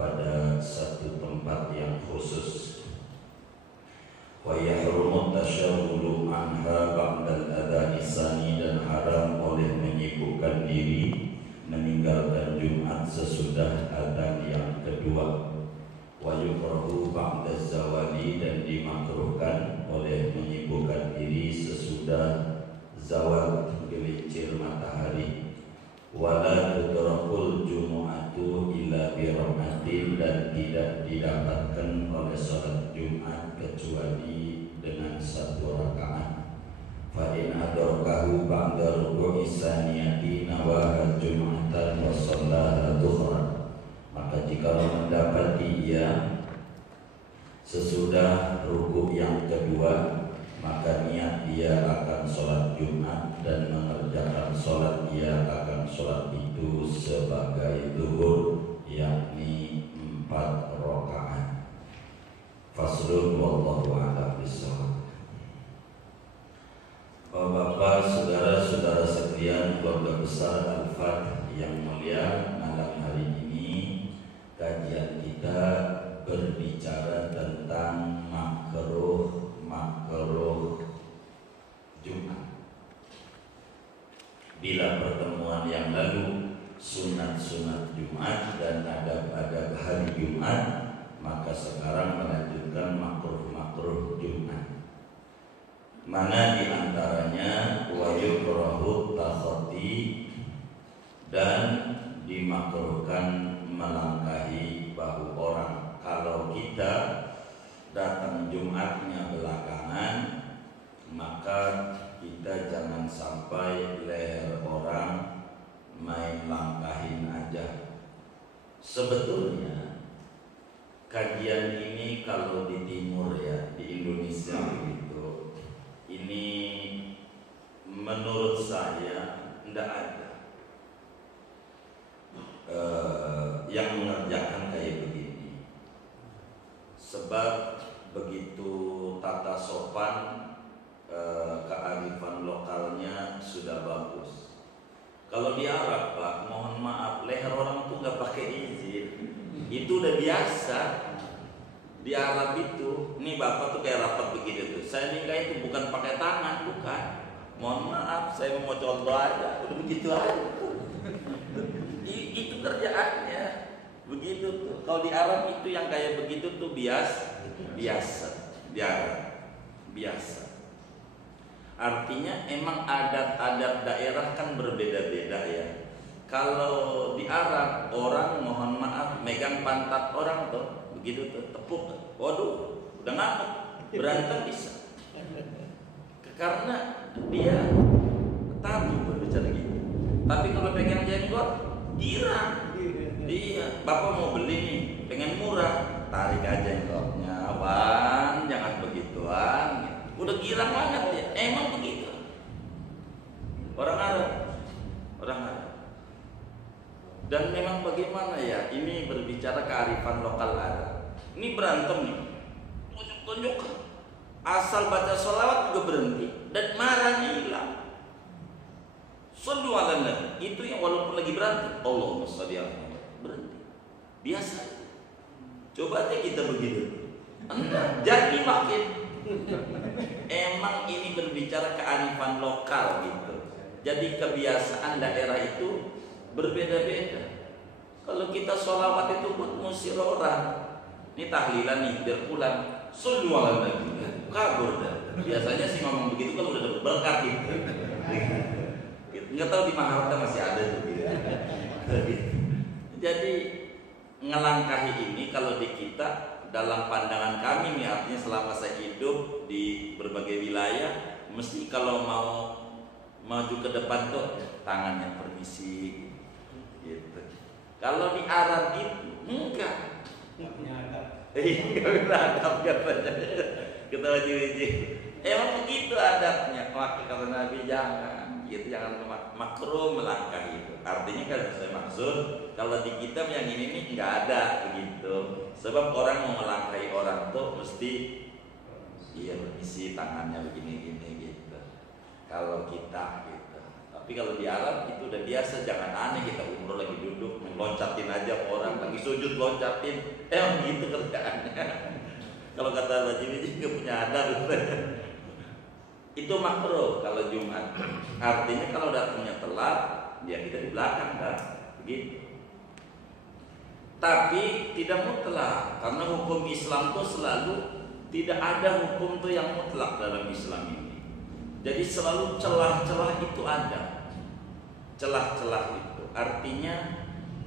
pada satu tempat yang khusus. Wa yahrumu tasyaghulu anha ba'dal adhan tsani, dan haram oleh menyibukkan diri meninggalkan Jumat sesudah adzan yang kedua. Wa yukrahu ba'da zawali, dan dimakruhkan oleh menyibukkan diri sesudah zawal, gelincir matahari. Wala tudrakul jumu'atu illa bi rahmatin, dan tidak didapatkan oleh salat Jumat kecuali dengan satu rakaat. Fa in adrakahu ba'da ruku'i saniyati nawaha jum'atan wa shallaha dhuhran, maka jika mendapati ia sesudah rukuk yang kedua, maka niat dia akan sholat Jumat dan mengerjakan sholat dia akan sholat itu sebagai zuhur, yakni 4 rakaat. Faslun wallahu a'lam bishawab. Bapak-bapak, saudara-saudara sekalian, keluarga besar Al-Fat yang mulia, malam hari ini kajian kita berbicara tentang makruh Jumat. Bila pertemuan yang lalu sunat-sunat Jumat dan adab-adab hari Jumat, maka sekarang melanjutkan makruh Jumat. Mana diantaranya wa yukrahu takhati, dan dimakruhkan melangkahi bahu orang. Kalau kita datang Jumatnya belakangan, maka kita jangan sampai leher orang main langkahin aja. Sebetulnya kajian ini kalau di timur ya, di Indonesia gitu, ini menurut saya tidak ada yang mengerjakan kayak begini. Sebab begitu tata sopan, kearifan lokalnya sudah bagus. Kalau di Arab, Pak, mohon maaf, leher orang tuh nggak pakai izin, itu udah biasa. Di Arab itu, nih bapak tuh kayak rapat begitu tuh. Saya nikah itu bukan pakai tangan, bukan. Mohon maaf, saya mau contoh aja, udah begitu aja. Itu kerjaannya, begitu tuh. Kalau di Arab itu yang kayak begitu tuh biasa. Di Arab biasa. Artinya emang adat-adat daerah kan berbeda-beda ya. Kalau di Arab orang mohon maaf megang pantat orang tuh, begitu tuh, tepuk, waduh, udah ngamuk, berantem bisa. Karena dia tabu berbicara gitu. Tapi kalau pegang jenggot, girang. Iya, bapak mau beli nih, pengen murah, tarik aja jenggotnya, bang, jangan begituan. Udah girang banget ya, emang begitu. Orang Arab. Dan memang bagaimana ya, ini berbicara kearifan lokal Arab. Ini berantem nih, tunjuk-tunjuk. Asal baca sholawat juga berhenti dan marahnya hilang. Shollu ala Nabi, itu yang walaupun lagi berantem, Allahumma sholli ala Muhammad, berhenti. Biasa. Coba deh kita begitu. Enggak, jadi makin. Emang ini berbicara kearifan lokal gitu. Jadi kebiasaan daerah itu berbeda-beda. Kalau kita sholawat itu buat ngusir orang. Ini tahlilan nih, biar pulang. Shollu ala Nabi, kabur dah. Biasanya sih ngomong begitu kalau udah dapat berkat gitu. Nggak tahu di Maharata masih ada tuh gitu. Jadi ngelangkahi ini kalau di kita, dalam pandangan kami nih, artinya selama saya hidup di berbagai wilayah, mesti kalau mau maju ke depan tuh tangannya permisi gitu. Kalau di Arab itu enggak. Iya, adab katanya. Kita wajib-wajib. Emang begitu adabnya. Maka kata Nabi jangan gitu, jangan makruh melangkahi itu. Artinya kalau saya maksud, kalau di kitab yang ini nih nggak ada begitu. Sebab orang mau melangkahi orang tuh mesti iya permisi tangannya begini-gini gitu. Kalau kita gitu. Tapi Tapi kalau di Arab itu udah biasa, jangan aneh kita umroh lagi duduk, loncatin aja orang, lagi sujud loncatin, gitu kerjaannya. Kalau kata Haji ini juga punya adab. Itu makruh kalau Jumat. Artinya kalau datangnya telat, dia kita di belakang kan, begitu. Tapi tidak mutlak, karena hukum Islam itu selalu tidak ada hukum tuh yang mutlak dalam Islam ini. Jadi selalu celah-celah itu ada. Celah-celah itu artinya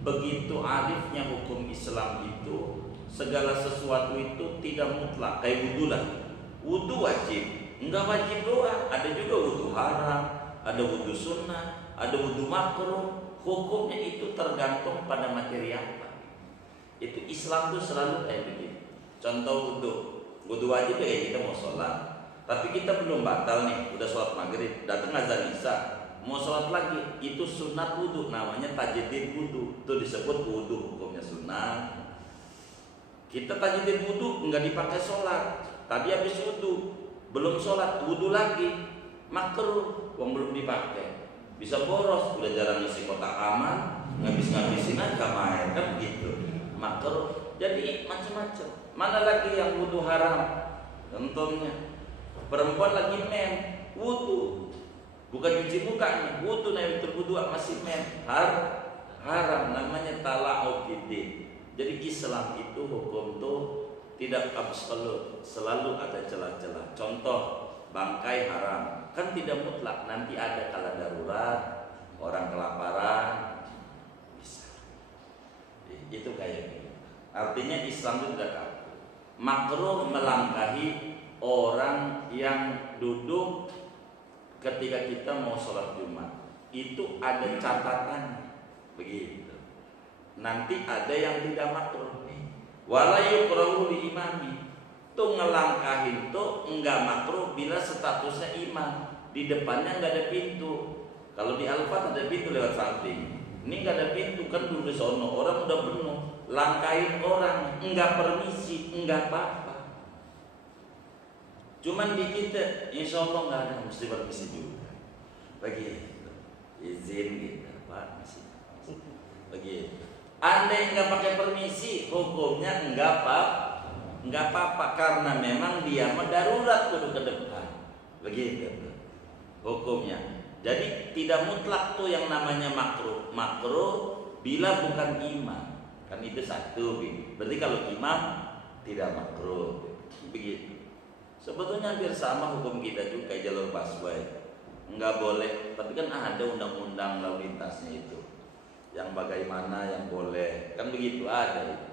begitu alifnya hukum Islam itu, segala sesuatu itu tidak mutlak. Kayak wudhu lah, wudhu wajib, enggak wajib doang. Ada juga wudhu haram, ada wudhu sunnah, ada wudhu makruh. Hukumnya itu tergantung pada materi apa. Itu Islam tuh selalu kayak begitu. Contoh wudhu wajib ya kita mau sholat, tapi kita belum batal nih, udah sholat maghrib, datang azan isya, mau sholat lagi, itu sunat wudhu, namanya tajdid wudhu. Itu disebut wudhu, hukumnya sunat. Kita tajdid wudhu nggak dipakai sholat, tadi habis wudhu belum sholat, wudhu lagi, makruh, uang belum dipakai, bisa boros, udah jarang ngisi kotak aman, ngabis-ngabisin aja main kan begitu, makruh. Jadi macam-macam. Mana lagi yang wudhu haram? Contohnya perempuan lagi men, wudhu, bukan cuci muka nih, wudhu naik berwudhu masih men, haram, namanya tala'ub fiddin. Jadi Islam itu hukum tuh tidak absolut, selalu ada celah-celah. Contoh bangkai haram, kan tidak mutlak, nanti ada kala darurat, orang kelaparan, bisa. Itu kayak gitu. Artinya Islam itu tidak kaku. Makruh melangkahi orang yang duduk ketika kita mau sholat Jumat. Itu ada catatan begitu. Nanti ada yang tidak makruh nih. Wala yukrahu li imami. Tuh ngelangkahin tuh enggak makruh bila statusnya imam. Di depannya enggak ada pintu. Kalau di Al-Fat ada pintu lewat samping. Ini enggak ada pintu kan dulu di sono. Orang udah penuh. Langkahin orang enggak permisi, enggak apa-apa. Cuman di kita insya Allah enggak ada, mesti permisi juga. Begitu. Izin gitu, Pak, masih. Begitu. Andai enggak pakai permisi, hukumnya enggak apa-apa karena memang dia darurat kudu ke depan. Begitu hukumnya. Jadi tidak mutlak tuh yang namanya makruh. Makruh bila bukan imam. Kan itu satu, berarti kalau imam tidak makruh. Begitu. Sebetulnya hampir sama hukum kita juga kayak jalur busway. Enggak boleh, tapi kan ada undang-undang lalu lintasnya itu. Yang bagaimana yang boleh, kan begitu ada itu.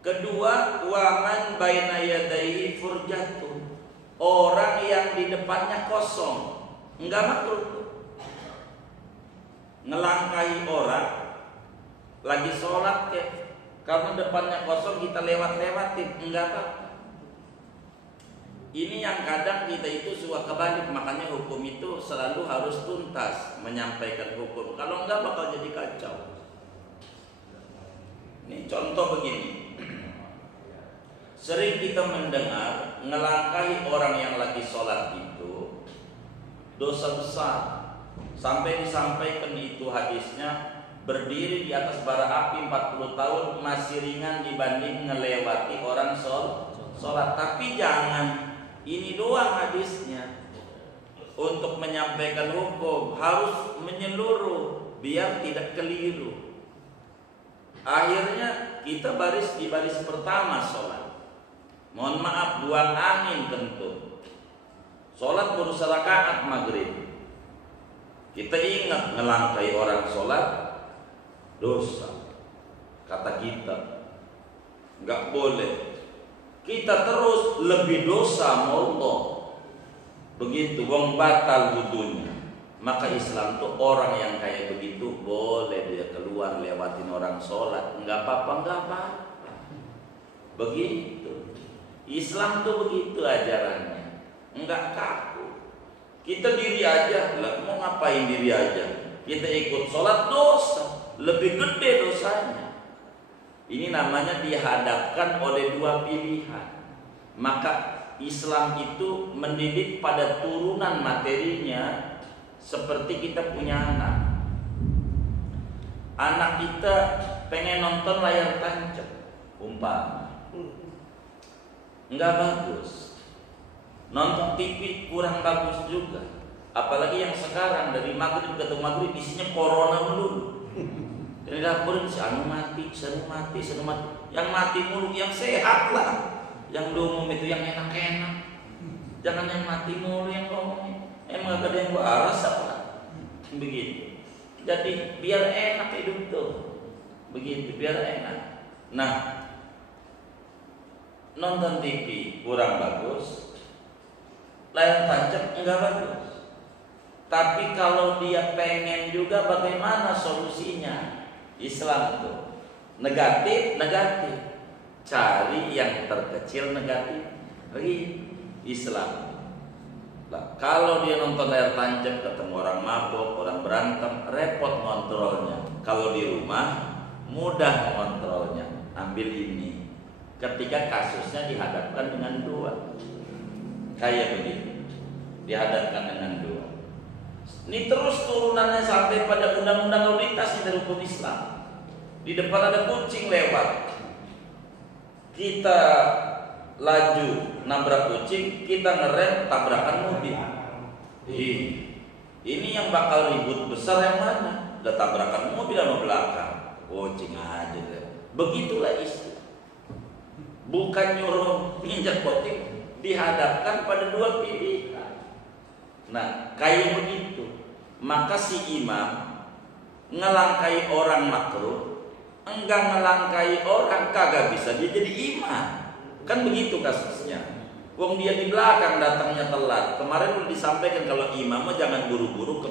Kedua, waman baina yadaihi furjatun. Orang yang di depannya kosong, enggak makruh. Ngelangkahi orang lagi sholat karena depannya kosong kita lewat-lewatin, enggak apa-apa. Ini yang kadang kita itu suka kebalik, makanya hukum itu selalu harus tuntas menyampaikan hukum. Kalau enggak bakal jadi kacau. Ini contoh begini. Sering kita mendengar ngelangkahi orang yang lagi sholat itu dosa besar. Sampai disampaikan itu hadisnya, berdiri di atas bara api 40 tahun masih ringan dibanding ngelewati orang sholat. Tapi jangan ini doang hadisnya. Untuk menyampaikan hukum harus menyeluruh biar tidak keliru. Akhirnya kita di baris pertama sholat. Mohon maaf, buang angin tentu. Sholat baru serakaat maghrib. Kita ingat ngelangkai orang sholat dosa. Kata kita nggak boleh. Kita terus lebih dosa Allah. Begitu wong batal wudunya. Maka Islam tuh orang yang kayak begitu boleh dia keluar lewatin orang sholat, nggak apa-apa. Begitu. Islam tuh begitu ajarannya, nggak kaku. Kita diri aja, lah mau ngapain diri aja? Kita ikut sholat dosa, lebih gede dosanya. Ini namanya dihadapkan oleh dua pilihan. Maka Islam itu mendidik pada turunan materinya Seperti kita punya anak kita pengen nonton layar tancap, umpama, nggak bagus. Nonton TV kurang bagus juga. Apalagi yang sekarang dari maghrib ke maghrib isinya corona melulu. Dari dapur si anu mati. Yang mati mulu, yang sehat lah. Yang diumum itu yang enak-enak. Jangan yang mati mulu yang ngomongin. Emang ada yang waras apa? Begitu. Jadi biar enak hidup tuh. Begitu, biar enak. Nah, nonton TV kurang bagus, layar tancap enggak bagus. Tapi kalau dia pengen juga, bagaimana solusinya? Islam tuh negatif. Cari yang terkecil negatif. Begitu Islam. Nah, kalau dia nonton layar tancap ketemu orang mabuk, orang berantem, repot ngontrolnya. Kalau di rumah mudah ngontrolnya. Ambil ini. Ketika kasusnya dihadapkan dengan dua, kayak begitu, dihadapkan dengan dua. Ini terus turunannya sampai pada undang-undang lalu lintas dari hukum Islam. Di depan ada kucing lewat, kita laju nabrak kucing, kita ngerem tabrakan mobil. Ini yang bakal ribut besar yang mana? Udah tabrakan mobil sama belakang, kucing aja deh. Begitulah Islam. Bukan nyuruh nginjak kucing, dihadapkan pada dua pilihan. Nah, kayak begitu. Maka si imam ngelangkai orang makruh, enggak ngelangkai orang kagak bisa dia jadi imam. Kan begitu kasusnya. Wong dia di belakang datangnya telat. Kemarin udah disampaikan kalau imam jangan buru-buru ke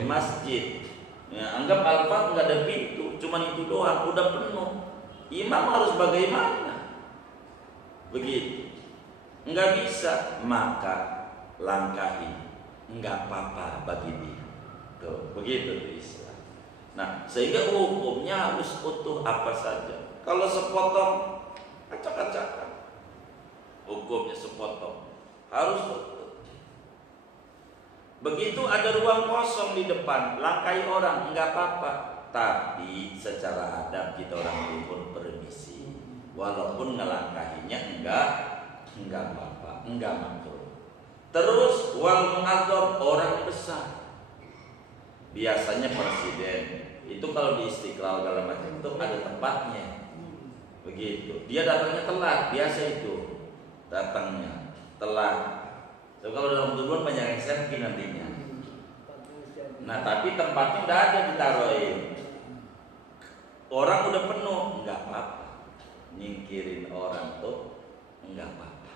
masjid. Ya, anggap alfa enggak ada pintu, cuman itu doang udah penuh. Imam harus bagaimana? Begitu. Enggak bisa, maka langkahi. Enggak apa-apa bagi dia. Tuh, begitu di Islam. Nah, sehingga hukumnya harus utuh apa saja. Kalau sepotong, acak-acakan. Hukumnya sepotong, harus utuh. Begitu ada ruang kosong di depan, langkai orang, enggak apa-apa. Tapi secara adab kita orang timur permisi. Walaupun ngelangkahinya enggak apa-apa, enggak makruh. Terus wal mu'adzam orang besar. Biasanya presiden itu kalau di Istiqlal dalam macam itu ada tempatnya. Begitu. Dia datangnya telat, biasa itu. Datangnya telat. So, kalau dalam tubuh banyak yang selfie nantinya. Nah, tapi tempatnya udah ada ditaruhin. Orang udah penuh, enggak apa-apa. Nyingkirin orang tuh enggak apa-apa.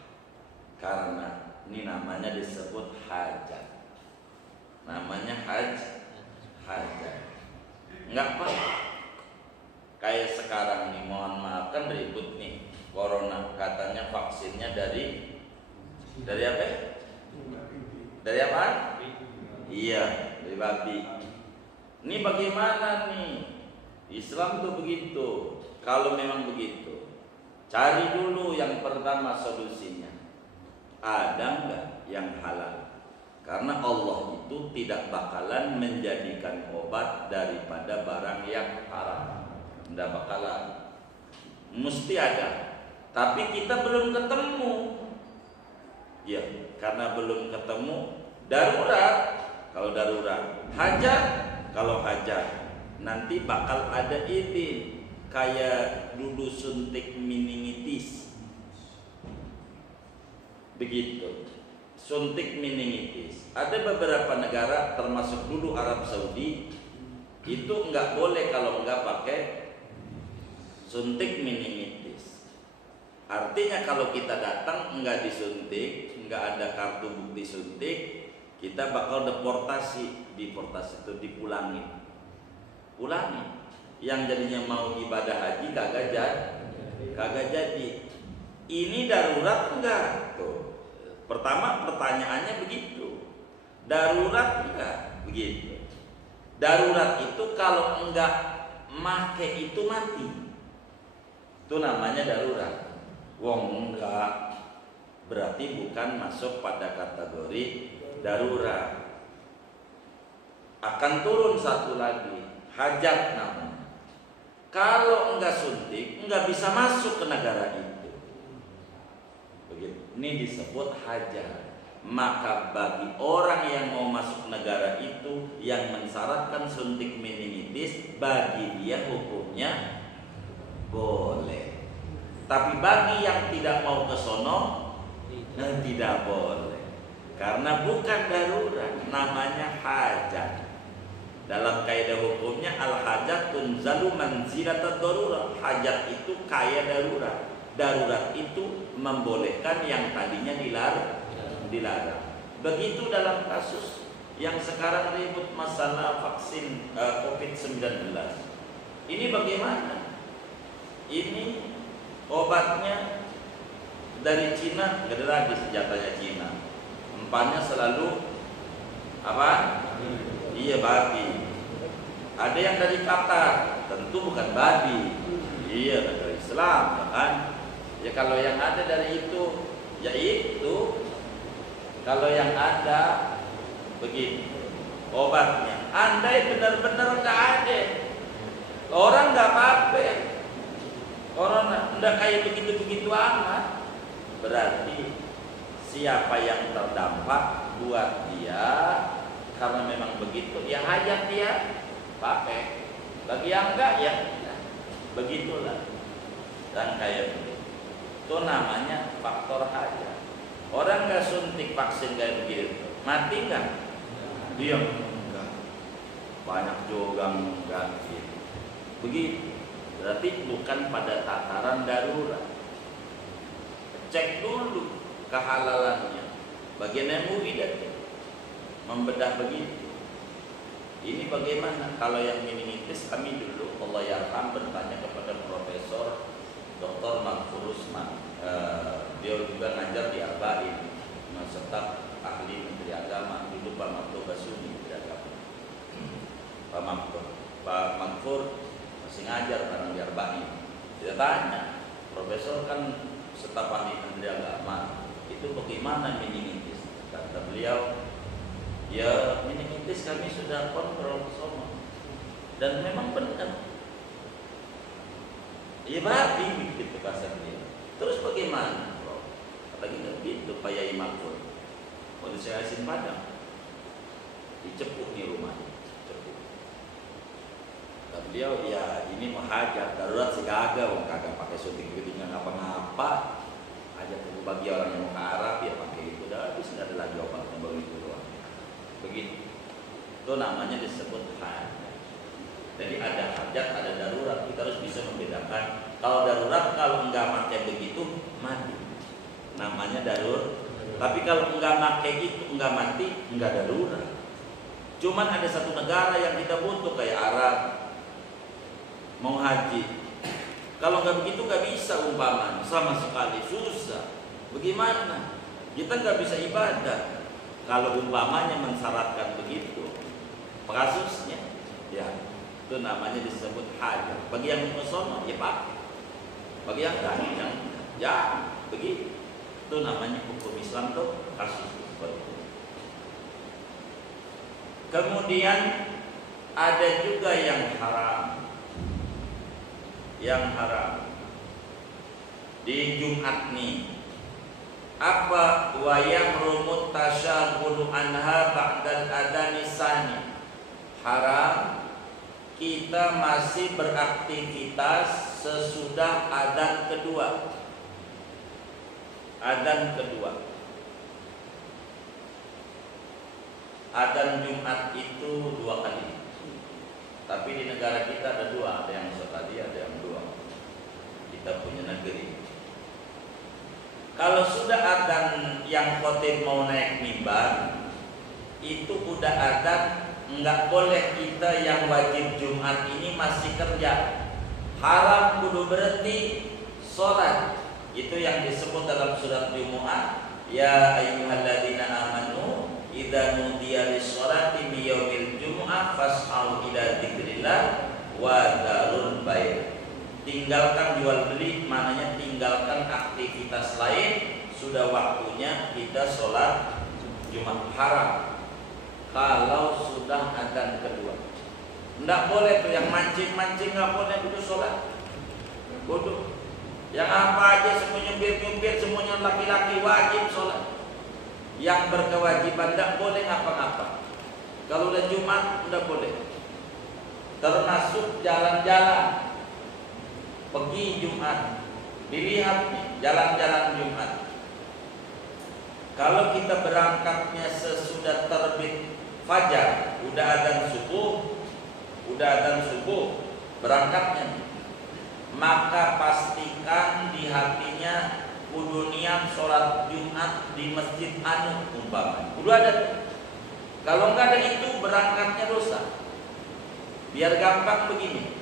Karena ini namanya disebut hajat. Namanya hajat. Enggak apa-apa. Kayak sekarang nih, mohon maaf kan ribut nih corona, katanya vaksinnya dari apa? Dari apa? Iya, dari babi. Ini bagaimana nih? Islam tuh begitu. Kalau memang begitu, cari dulu yang pertama solusinya. Ada enggak yang halal? Karena Allah itu tidak bakalan menjadikan obat daripada barang yang haram. Tidak bakalan. Mesti ada. Tapi kita belum ketemu. Ya, karena belum ketemu, darurat. Kalau darurat, hajat. Kalau hajat, nanti bakal ada izin. Kayak dulu suntik meningitis. Begitu. Suntik meningitis. Ada beberapa negara termasuk dulu Arab Saudi itu enggak boleh kalau enggak pakai suntik meningitis. Artinya kalau kita datang enggak disuntik, enggak ada kartu bukti suntik, kita bakal deportasi. Deportasi itu dipulangin. Yang jadinya mau ibadah haji kagak jadi. Ini darurat enggak? Tuh. Pertama pertanyaannya begitu. Darurat enggak? Begitu. Darurat itu kalau enggak make itu mati. Itu namanya darurat. Wong enggak, berarti bukan masuk pada kategori darurat. akan turun satu lagi, hajat namanya. Kalau enggak suntik, enggak bisa masuk ke negara itu. Begitu. Ini disebut hajat. Maka bagi orang yang mau masuk negara itu yang mensyaratkan suntik meningitis, bagi dia hukumnya boleh. Tapi bagi yang tidak mau ke sono, tidak boleh. Karena bukan darurat, namanya hajat. Dalam kaidah hukumnya al-hajat tunzalu manzilatad darurat. Hajat itu kayak darurat. Darurat itu membolehkan yang tadinya dilarang. Begitu dalam kasus yang sekarang ribut masalah vaksin COVID-19. Ini bagaimana? Ini obatnya dari Cina, nggak ada lagi senjatanya Cina. Empannya selalu apa? Iya, babi. Ada yang dari Qatar, tentu bukan babi. Iya, dari Islam, kan? Ya kalau yang ada dari itu, ya itu. Kalau yang ada begini obatnya, andai benar-benar nggak ada, orang nggak apa-apa, orang nggak kayak begitu-begitu amat, berarti siapa yang terdampak buat dia karena memang begitu, ya hajat dia pakai. Bagi yang enggak ya begitulah. Dan kayak begitu, itu namanya faktor hajat. Orang nggak suntik vaksin kayak begitu, mati nggak? Dia enggak. Banyak juga enggak gitu. Begitu. Berarti bukan pada tataran darurat. Cek dulu kehalalannya. Bagian MUI dan membedah begitu. Ini bagaimana? Kalau yang meningitis, kami dulu Allah yarham bertanya kepada Profesor Dr. Mahfur Usman. Dia juga ngajar di Arba'in, staf ahli Menteri Agama. Dulu Pak Mahfur Basuni Menteri Agama. Pak Mahfur masih ngajar bareng di Arba'in. Dia tanya, Profesor kan staf ahli Menteri Agama, itu bagaimana meningitis? Kata beliau, ya meningitis kami sudah kontrol semua. Dan memang benar. Ya babi begitu kasar dia. Terus bagaimana? Kata kita begitu Pak Yai Mahfud. Waktu saya asin Padang, dicepuk nih rumahnya, cepuk. Kata beliau, ya ini mau hajat darurat sih kagak, wong kagak pakai suntik begitu nggak ngapa-ngapa. Hajat itu bagi orang yang mau ke Arab ya pakai itu. Udah habis nggak ada lagi obatnya baru itu doang. Begitu. Itu namanya disebut hajat. Jadi ada hajat, ada darurat. Kita harus bisa membedakan. Kalau darurat, kalau enggak pakai begitu, mati. Namanya darurat. Tapi kalau enggak pakai itu, enggak mati, enggak darurat. Cuman ada satu negara yang kita butuh kayak Arab, mau haji. Kalau enggak begitu enggak bisa umpamanya, sama sekali susah. Bagaimana? Kita enggak bisa ibadah. Kalau umpamanya mensyaratkan begitu, kasusnya, ya. Itu namanya disebut hajat. Bagi yang musono ya pak, bagi yang enggak, ya begitu. Itu namanya hukum Islam tuh kasus seperti itu. Kemudian ada juga yang haram. Yang haram di Jumat nih, apa wayang rumut tasyahulu anha ba'dal adani sani. Haram kita masih beraktivitas sesudah adzan kedua. Adzan kedua. Adzan Jumat itu 2 kali. Tapi di negara kita ada 2, ada yang sekali, ada yang 2. Kita punya negeri. Kalau sudah adzan yang khotib mau naik mimbar, itu udah adzan. Enggak boleh kita yang wajib Jumat ini masih kerja. Haram kudu berhenti sholat. Itu yang disebut dalam surat Jumu'ah, ya ayyuhalladzina amanu idza nudiya lis-sholati mi yaumil jumu'ah fas'au ila dzikrillah wa dzarul bai'. Tinggalkan jual beli, maknanya tinggalkan aktivitas lain, sudah waktunya kita sholat Jumat. Haram. kalau sudah adzan kedua. Nggak boleh tuh yang mancing-mancing, nggak boleh itu sholat. Bodoh. Yang apa aja semuanya nyumpir-nyumpir, semuanya laki-laki wajib sholat. Yang berkewajiban nggak boleh ngapa-ngapa. Kalau udah Jumat udah boleh. Termasuk jalan-jalan. Pergi Jumat, dilihat jalan-jalan Jumat. Kalau kita berangkatnya sesudah terbit fajar, udah adzan subuh, berangkatnya, maka pastikan di hatinya kudu niat sholat Jumat di masjid anu umpama. Kudu ada. Kalau nggak ada itu berangkatnya dosa. Biar gampang begini.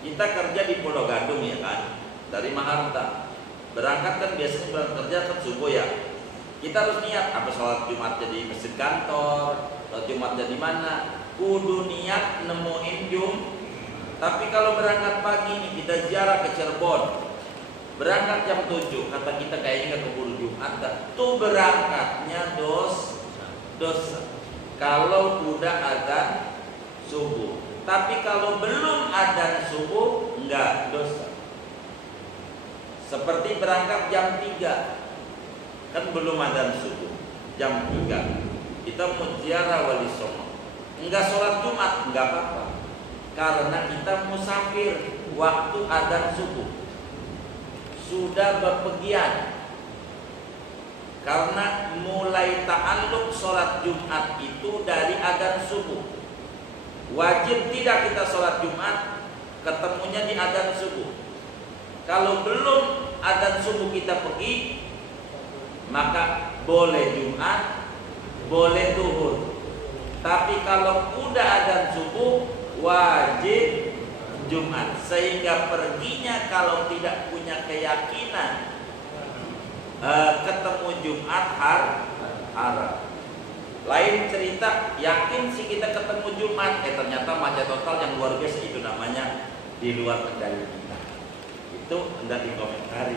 Kita kerja di Pulau Gadung ya kan, dari Maharta. Berangkat kan biasanya berangkat kerja kan subuh ya. Kita harus niat apa sholat Jumat jadi masjid kantor, sholat Jumat jadi mana. Kudu niat nemuin Tapi kalau berangkat pagi nih kita ziarah ke Cirebon, berangkat jam 7, kata kita kayaknya nggak keburu Jumat. Tuh berangkatnya dosa. Kalau udah adzan subuh. Tapi kalau belum adzan subuh, enggak dosa. Seperti berangkat jam 3, kan belum adzan subuh. Jam 3 kita mau ziarah Wali Songo, enggak sholat Jumat, enggak apa-apa. Karena kita musafir waktu adzan subuh, sudah bepergian. Karena mulai ta'alluq sholat Jumat itu dari adzan subuh. Wajib tidak kita sholat Jumat, ketemunya di adzan subuh. Kalau belum adzan subuh kita pergi, maka boleh Jumat, boleh zuhur. Tapi kalau udah adzan subuh, wajib Jumat. Sehingga perginya kalau tidak punya keyakinan ketemu Jumat haram. Lain cerita, yakin sih kita ketemu Jumat, ternyata macet total yang luar biasa, itu namanya di luar kendali kita. Itu hendak dikomentari.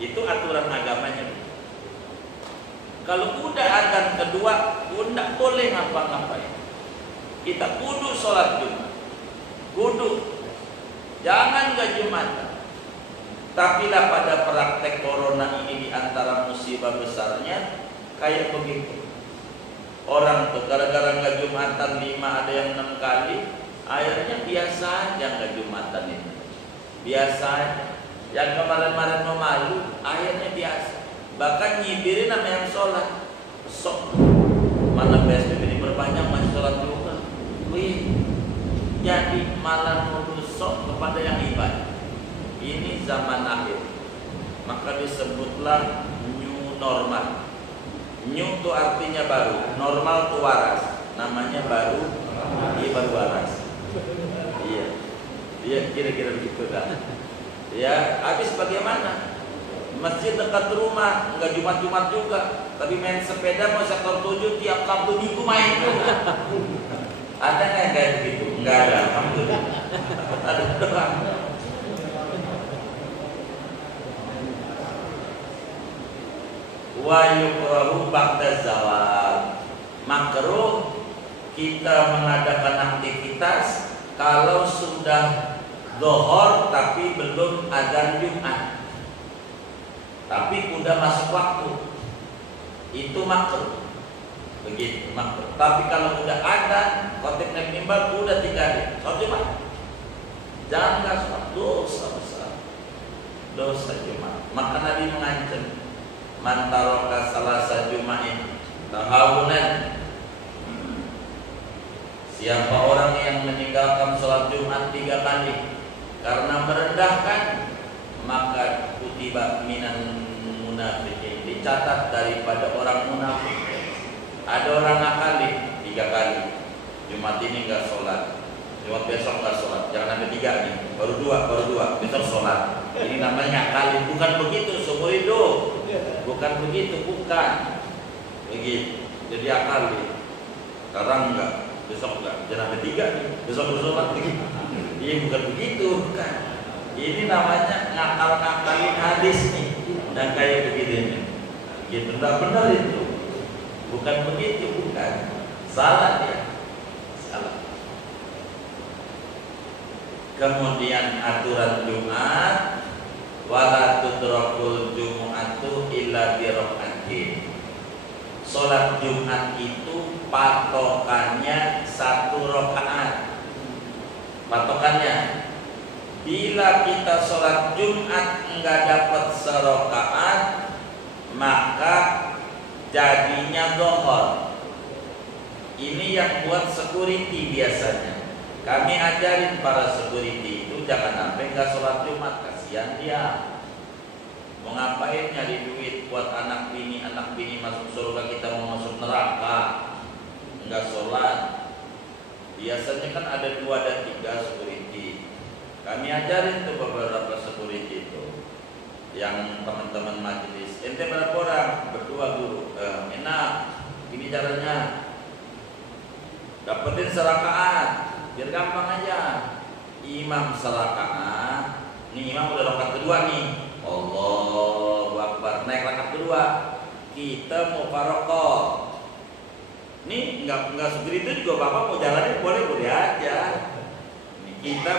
Itu aturan agamanya. Kalau udah adzan kedua, udah boleh ngapa-ngapain. Kita kudu sholat Jumat, kudu. Jangan gak Jumatan. Tapi lah pada praktek corona ini, di antara musibah besarnya kayak begitu. Orang tuh gara-gara nggak Jumatan 5, ada yang 6 kali, akhirnya biasa aja nggak Jumatan itu. Biasa aja. Yang kemarin-kemarin memalu, akhirnya biasa. Bahkan nyibirin sama yang sholat. Sok, mana PSBB diperpanjang masih sholat juga. Wih, jadi malah nuduh sok kepada yang ibadah. Ini zaman akhir. Maka disebutlah new normal. New itu artinya baru, normal itu waras, namanya baru, iya baru waras. Iya, kira-kira begitu dah. Ya, habis bagaimana? Masjid dekat rumah, enggak Jumat juga, tapi main sepeda mau sektor 7 tiap Sabtu Minggu main juga. Ada nggak yang kayak begitu? Enggak ada, alhamdulillah. Ada doang. Wa yukrahu ba'da zawal. Makruh kita mengadakan aktivitas kalau sudah zuhur tapi belum adzan Jumat, tapi udah masuk waktu, itu makruh. Begitu makruh. Tapi kalau udah adzan, khotib naik mimbar udah 3 hari, sholat Jumat. Jangan nggak sholat, dosa besar, dosa Jumat. Maka Nabi mengancam, man taraka salasa Juma'in tahawunan, siapa orang yang meninggalkan sholat Jumat 3 kali karena merendahkan, maka kutiba minan munafiqin, dicatat daripada orang munafik. Ada orang ngakali 3 kali, Jumat ini enggak sholat, Jumat besok enggak sholat, jangan ada 3 nih, baru dua, besok sholat. Ini namanya ngakali, bukan begitu seumur hidup. Bukan begitu, bukan begitu. Jadi akali. Sekarang enggak, besok enggak. Jangan ada 3 nih, besok bersolat lagi. Iya, bukan begitu, bukan. Ini namanya ngakal-ngakalin hadis nih. Dan kayak begini nih. Gitu, enggak benar itu. Bukan begitu, bukan. Salah dia. Salah. Kemudian aturan Jumat, wala tudrakul jumu'atu illa bi rak'atin. Salat Jumat itu patokannya 1 rakaat. Patokannya, bila kita sholat Jumat enggak dapat serakaat, maka jadinya dohor. Ini yang buat security biasanya. Kami ajarin para security itu jangan sampai enggak sholat Jumat, kasihan dia. Mau ngapain nyari duit buat anak bini masuk surga, kita mau masuk neraka, enggak sholat. Biasanya kan ada 2 dan 3 security. Kami ajarin tuh beberapa security itu, yang teman-teman majelis. Ente berapa orang? Berdua guru. Enak. Ini caranya. Dapetin serakaat, biar gampang aja. Imam serakaat. Ini imam udah rakaat kedua nih. Allahu Akbar. Naik rakaat kedua. Kita mau faraqah. Nih enggak seperti itu juga bapak mau jalanin boleh aja. Kita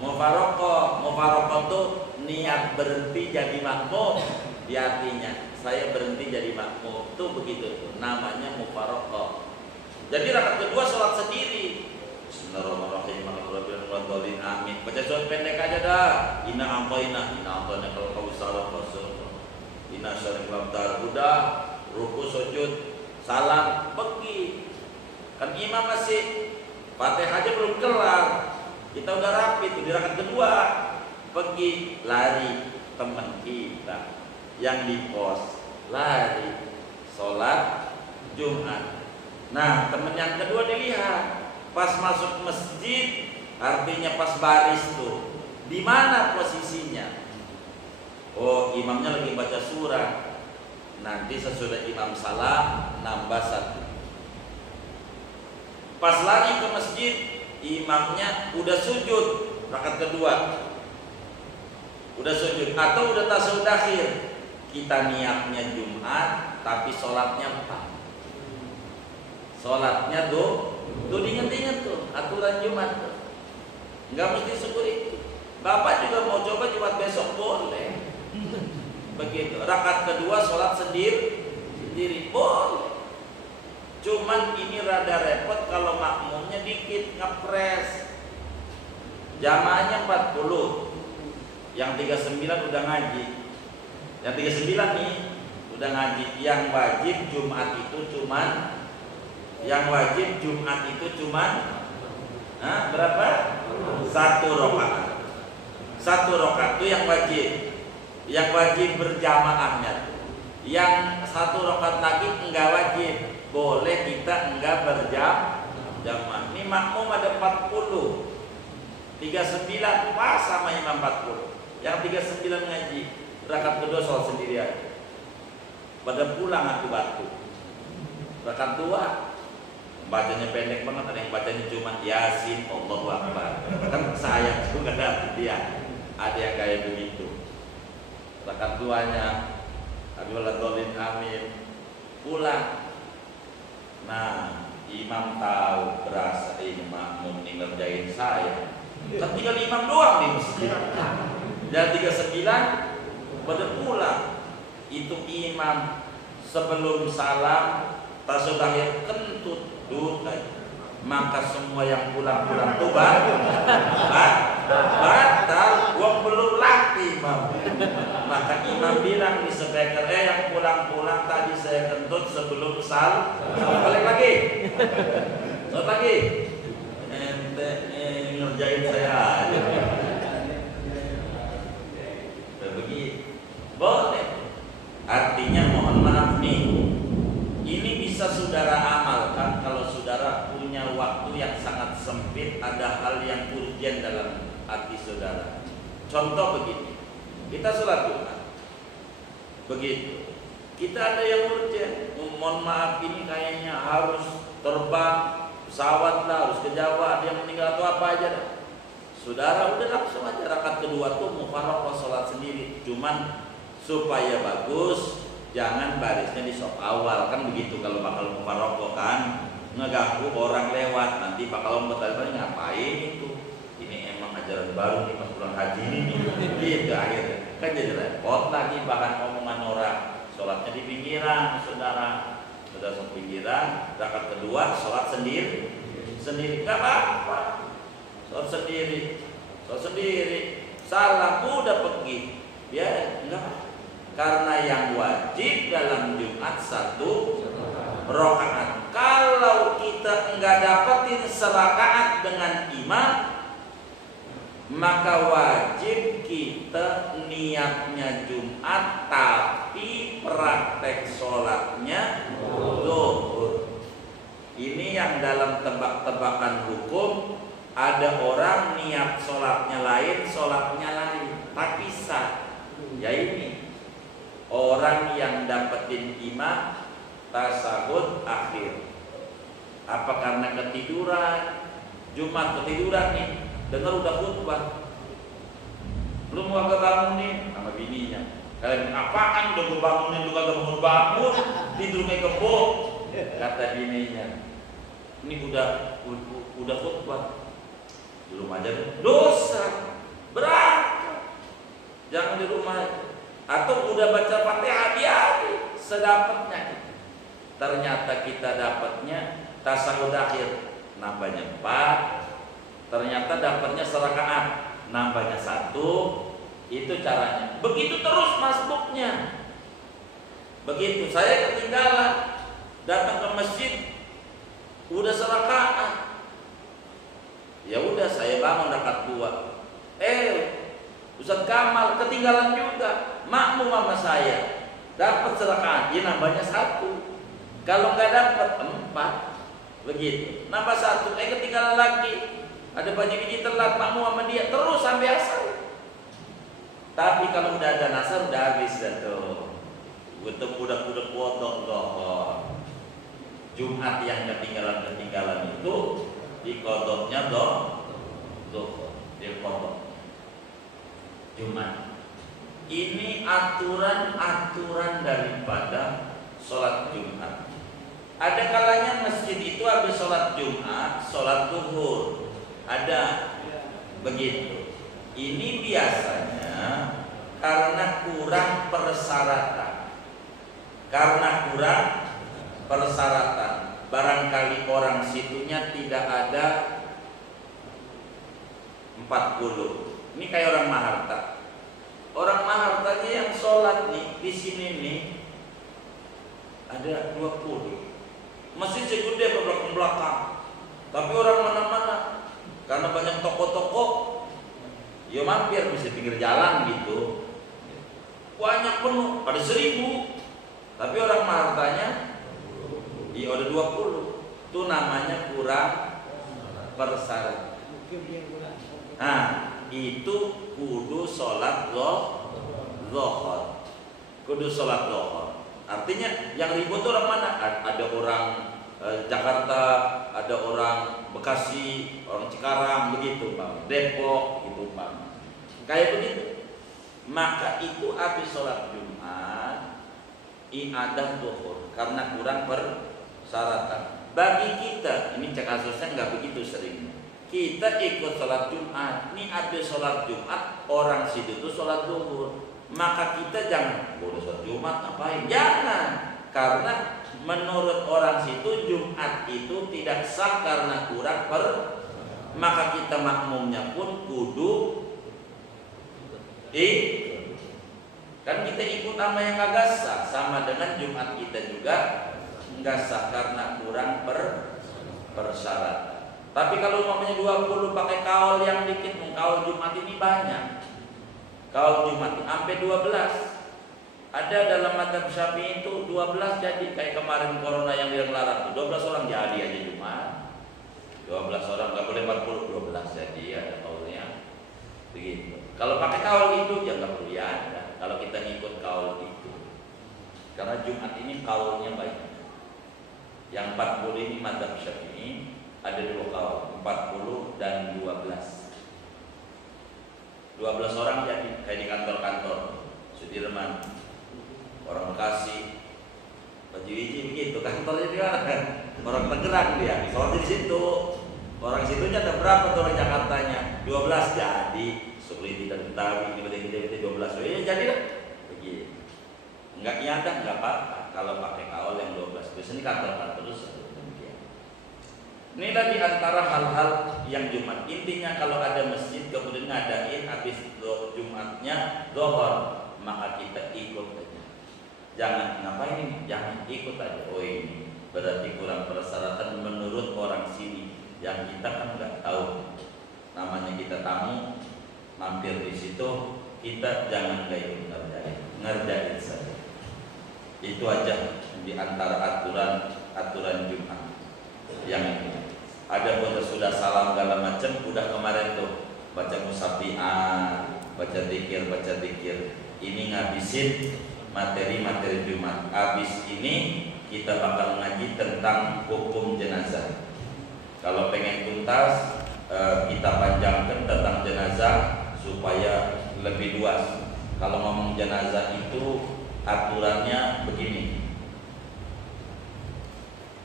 mau faraqah tuh niat berhenti jadi makmum. Di artinya saya berhenti jadi makmum tuh begitu tuh namanya mufaraqah. Jadi rakaat kedua sholat sendiri. Bismillahirrahmanirrahim. Alhamdulillah. Amin. Baca surat pendek aja dah. Inna a'tayna kalau kau salah pasal. Inna syarikul abdar. Udah ruku sujud salam pergi. Kan imam masih Fatihah aja belum kelar. Kita udah rapi tuh di rakaat kedua. Pergi lari teman kita yang di pos lari sholat Jumat. Nah teman yang kedua dilihat pas masuk masjid, artinya pas baris tuh di mana posisinya. Oh imamnya lagi baca surah. Nanti sesudah imam salam nambah 1. Pas lari ke masjid, imamnya udah sujud rakaat kedua. Udah sujud atau udah tasyahud akhir. Kita niatnya Jumat tapi sholatnya 4. Sholatnya tuh diinget-inget tuh aturan Jumat tuh. Enggak mesti syukur itu. Bapak juga mau coba Jumat besok boleh. Begitu. Rakaat kedua sholat sendiri boleh. Cuman ini rada repot kalau makmumnya dikit, ngepres. Jamaahnya 40. Yang 39 udah ngaji. Yang 39 nih udah ngaji. Yang wajib Jumat itu cuman berapa? 1 rakaat. 1 rakaat itu yang wajib. Yang wajib berjamaahnya. Yang 1 rakaat lagi enggak wajib. Boleh kita enggak berjamaah. Ini makmum ada 40. 39 pas sama imam 40. Yang 39 ngaji. Rakaat kedua sholat sendiri aja. Pada pulang aku batu. Rakaat 2 bacanya pendek banget, ada yang bacanya cuma Yasin, Allahu Akbar. Kan sayang juga dapet dia. Ada yang kayak begitu. Rakaat 2-nya Alhamdulillah amin. Pulang. Nah, imam tahu berasa ini makmum ini ngerjain saya. Kan tinggal imam doang di masjid. Dan 39 pada pulang. Itu imam sebelum salam tasyahud akhir kentut dutai. Maka semua yang pulang-pulang tuh batal. Wong belum latih imam. Maka imam bilang di speaker, yang pulang-pulang tadi saya kentut sebelum salam. Balik lagi. Salat lagi. Ente ngerjain saya aja. Begitu. Boleh. Artinya mohon maaf nih. Ini bisa saudara amalkan kalau saudara punya waktu yang sangat sempit, ada hal yang urgent dalam hati saudara. Contoh begini, kita sholat Jumat, begitu. Kita ada yang urgent, mohon maaf ini kayaknya harus terbang, pesawat lah, harus ke Jawa, ada yang meninggal atau apa aja dah. Saudara udah langsung aja rakaat kedua tuh mufaraqah sholat sendiri. Cuman supaya bagus, jangan barisnya di sop awal, kan begitu kalau bakal mufaraqah kan, ngeganggu orang lewat, nanti bakal bertanya ngapain itu, ini emang ajaran baru nih pas pulang haji ini gitu akhirnya kan jadi repot lagi, bahkan omongan orang. Sholatnya di pinggiran, saudara, sudah pinggiran, rakaat kedua sholat sendiri nggak apa-apa, sholat sendiri, salah udah pergi, ya enggak, karena yang wajib dalam Jumat 1 rakaat. Kalau kita enggak dapetin serakaat dengan imam, maka wajib kita niatnya Jumat tapi praktek sholatnya zuhur. Ini yang dalam tebak-tebakan hukum, ada orang niat sholatnya lain, sholatnya lain, tapi sah. Ya ini orang yang dapetin imam tasahud akhir. Apa karena ketiduran? Jumat ketiduran nih, dengar udah khutbah, belum kagak bangunin sama bininya. Kalian apaan udah gue bangunin, lu kagak bangun, tidur kayak kebo. Kata bininya, ini udah khutbah, belum aja dosa, berangkat, jangan di rumah. Atau udah baca Fatihah biarin sedapatnya. Ternyata kita dapatnya tasawuf akhir, nambahnya 4. Ternyata dapatnya serakaat, nambahnya 1. Itu caranya. Begitu terus masbuknya. Begitu saya ketinggalan, datang ke masjid udah serakaat, ya udah saya bangun rakaat 2. Ustaz Kamal ketinggalan juga, makmum sama saya dapat serakaat, ya nambahnya 1. Kalau nggak dapat 4, begitu nambah 1. Ketinggalan lagi, ada biji telat, makmum sama dia terus sampai asar. Tapi kalau udah ada asar udah habis dah tuh. Budak-budak potong dohor. Jumat yang ketinggalan itu dikodoknya dohor, dia kodok Jumat. Ini aturan daripada sholat Jumat. Ada kalanya masjid itu habis sholat Jumat, sholat zuhur. Ada begitu. Ini biasanya karena kurang persyaratan. Barangkali orang situnya tidak ada 40. Ini kayak orang Maharta. Orang Mahartanya yang sholat nih di sini nih ada 20. Masih segede belakang. Tapi orang mana-mana karena banyak toko-toko, ya mampir bisa pinggir jalan gitu. Banyak penuh, pada 1000. Tapi orang Mahartanya ya ada 20. Itu namanya kurang persyaratan. Nah, itu kudu sholat zuhur. Kudu sholat zuhur. Artinya yang ribut itu orang mana? Ada orang Jakarta, ada orang Bekasi, orang Cikarang begitu, Bang. Depok gitu, Bang. Kayak begitu. Maka itu habis sholat Jumat i'adah zuhur karena kurang persyaratan. Bagi kita, ini cek kasusnya nggak begitu sering. Kita ikut sholat Jumat, ini habis sholat Jumat, orang situ tuh sholat zuhur, maka kita jangan boleh sholat Jumat ngapain? Jangan, karena menurut orang situ Jumat itu tidak sah karena kurang maka kita makmumnya pun kudu kan kita ikut sama yang kagak sah, sama dengan Jumat kita juga nggak sah karena kurang persyaratan. Tapi kalau umpamanya 20 pakai kaul yang dikit, kaul Jumat ini banyak. Kaul Jumat sampai 12. Ada dalam mazhab Syafi'i itu 12 jadi, kayak kemarin corona yang dilarang tuh 12 orang jadi aja Jumat. 12 orang nggak boleh 40, 12 jadi ada kaulnya. Begitu. Kalau pakai kaul itu ya nggak perlu ya ada. Kalau kita ngikut kaul itu. Karena Jumat ini kaulnya banyak. Yang 40 ini mazhab Syafi'i. Ada 2 kaul, 40 dan 12. 12 orang jadi kayak di kantor-kantor Sudirman. orang Bekasi, Baju Iji begitu, kantornya di mana? Orang Tangerang dia, sholat di situ. Orang situnya ada berapa tuh orang Jakartanya? 12 jadi. Sukriti dan Betawi, gede-gede 12. Ya jadi lah. Begitu. Enggak nyata, enggak apa-apa. Kalau pakai kaul yang 12, biasanya kantor terus. Ini di antara hal-hal yang Jumat. Intinya kalau ada masjid kemudian ngadain habis Jumatnya Zuhur, maka kita ikut aja. Jangan ngapain ini? Jangan ikut aja. Oh ini berarti kurang persyaratan menurut orang sini. Yang kita kan nggak tahu. Namanya kita tamu mampir di situ, kita jangan gak ikut ngerjain saja. Itu aja di antara aturan Jumat yang ini. Ada pun sudah salam segala macam, udah kemarin tuh baca musafiat, baca zikir. Ini ngabisin materi Jumat. Habis ini kita bakal ngaji tentang hukum jenazah. Kalau pengen tuntas, kita panjangkan tentang jenazah supaya lebih luas. Kalau ngomong jenazah itu aturannya begini.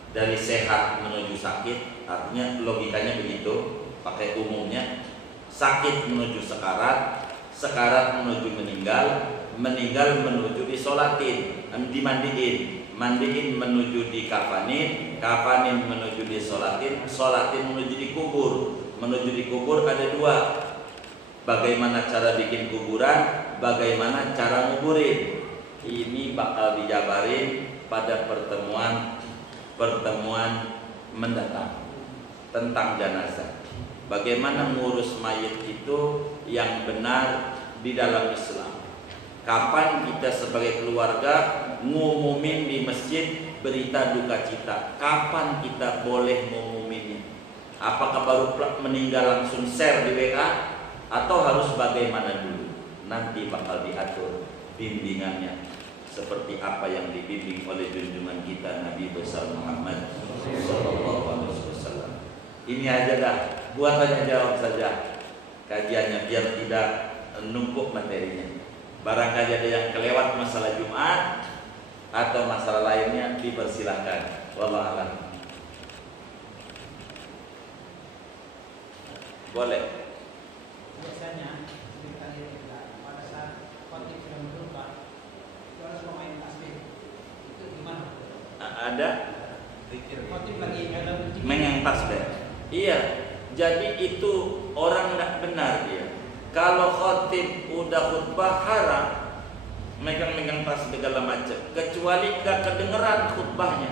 Dari sehat menuju sakit, artinya logikanya begitu, pakai umumnya. Sakit menuju sekarat, sekarat menuju meninggal, meninggal menuju disolatin, mandiin menuju dikafanin, kafanin menuju disolatin, solatin menuju dikubur. Menuju dikubur ada dua, bagaimana cara bikin kuburan, bagaimana cara nguburin. Ini bakal dijabarin pada pertemuan mendatang tentang jenazah. Bagaimana ngurus mayit itu yang benar di dalam Islam. Kapan kita sebagai keluarga ngumumin di masjid berita duka cita? Kapan kita boleh ngumuminnya? Apakah baru meninggal langsung share di WA atau harus bagaimana dulu? Nanti bakal diatur bimbingannya seperti apa yang dibimbing oleh junjungan kita Nabi besar Muhammad sallallahu alaihi wasallam. Ini aja dah, buat tanya jawab saja kajiannya biar tidak numpuk materinya. Barangkali ada yang kelewat masalah Jumat atau masalah lainnya dipersilahkan. Wallahu a'lam. Boleh. Biasanya pada saat khotib sudah berubah, itu harus memain tasbih. Itu gimana? Ada Khotib lagi ada mengang tasbih. Iya, jadi itu orang tidak benar dia. Kalau khotib udah khutbah haram megang-megang tasbih segala macam, kecuali nggak kedengeran khutbahnya.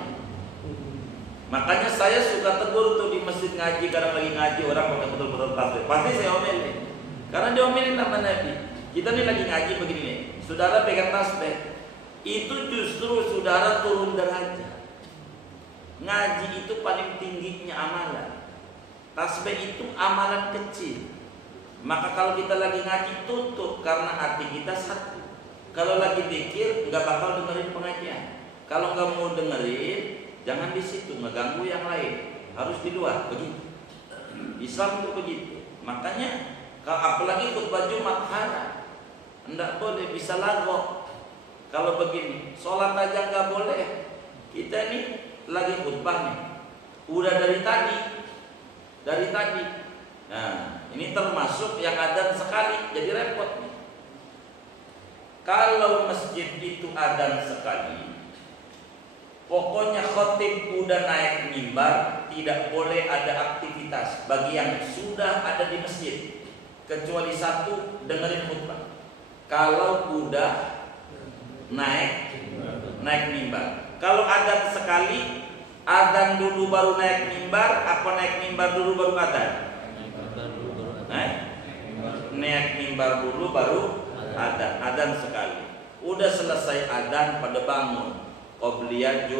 Makanya saya suka tegur tuh di masjid ngaji, kadang lagi ngaji orang pakai betul-betul tasbih. Pasti saya omelin, karena dia omelin nama Nabi. Kita nih lagi ngaji begini nih, saudara pegang tasbih, itu justru saudara turun derajat. Ngaji itu paling tingginya amalan. Tasbih itu amalan kecil. Maka kalau kita lagi ngaji tutup karena hati kita satu. Kalau lagi zikir nggak bakal dengerin pengajian. Kalau nggak mau dengerin, jangan di situ ngeganggu yang lain. Harus di luar begitu. Islam itu begitu. Makanya kalau apalagi khutbah Jumat haram, nggak boleh bisa lagu. Kalau begini, sholat aja nggak boleh. Kita ini lagi khutbah nih, udah dari tadi. Nah, ini termasuk yang adzan sekali, jadi repot nih. Kalau masjid itu adzan sekali, pokoknya khotib udah naik mimbar, tidak boleh ada aktivitas bagi yang sudah ada di masjid, kecuali satu, dengerin khutbah. Kalau udah naik mimbar, kalau adzan sekali, adzan dulu baru naik mimbar, apa naik mimbar dulu baru adzan? Naik mimbar dulu baru adzan sekali. Udah selesai adzan pada bangun. Qobliyah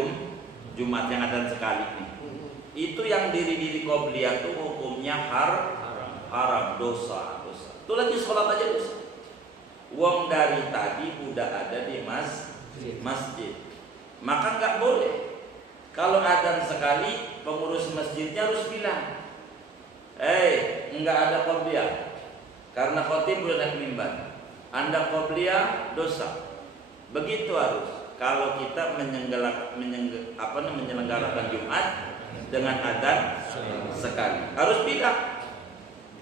Jumat yang adzan sekali nih. Itu yang diri qobliyah itu hukumnya haram, dosa. Itu lagi sholat aja dosa. Uang dari tadi udah ada di masjid. Maka nggak boleh. Kalau adzan sekali, pengurus masjidnya harus bilang, nggak ada qobliyah, karena khotib udah naik mimbar. Anda qobliyah dosa. Begitu harus. kalau kita menyelenggarakan Jumat dengan adzan sekali. Harus bilang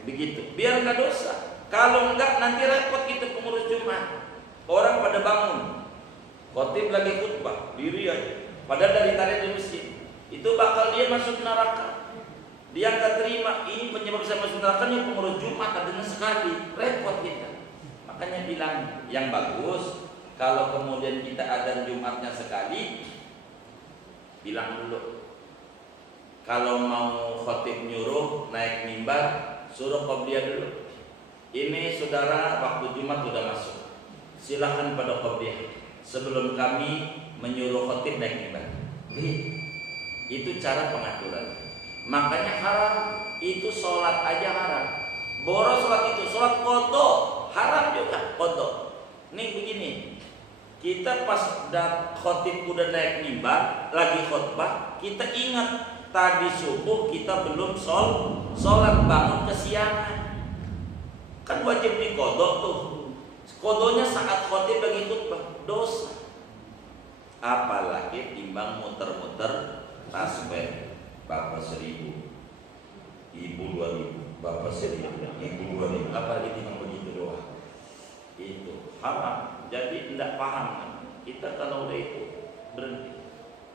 begitu, biar nggak dosa. Kalau enggak nanti repot gitu pengurus Jumat. Orang pada bangun, khotib lagi khutbah, diri aja. Padahal dari tadi di masjid, itu bakal dia masuk neraka. Dia nggak terima, ini penyebab saya masuk neraka nih pengurus Jumat adanya sekali, repot kita. Makanya bilang yang bagus, kalau kemudian kita adzan Jumatnya sekali, bilang dulu. Kalau mau khotib nyuruh naik mimbar, suruh qobliyah dulu. Ini saudara waktu Jumat sudah masuk. Silakan pada qobliyah sebelum kami menyuruh khotib naik mimbar. Itu cara pengaturan. Makanya haram itu sholat aja haram. Boros sholat itu, sholat qadha haram juga qadha. Nih begini, kita pas khotib udah naik mimbar lagi khutbah, kita ingat tadi subuh kita belum sholat bangun kesiangan. Kan wajib diqadha tuh. Qadhanya saat khotib lagi khutbah, dosa. Apalagi timbang muter-muter tasbih. Bapak 1000, ibu 2000, bapak 1000, ibu 2000. Apalagi timbang begitu doang. Itu haram. Jadi tidak paham kan? Kita kalau udah itu berhenti.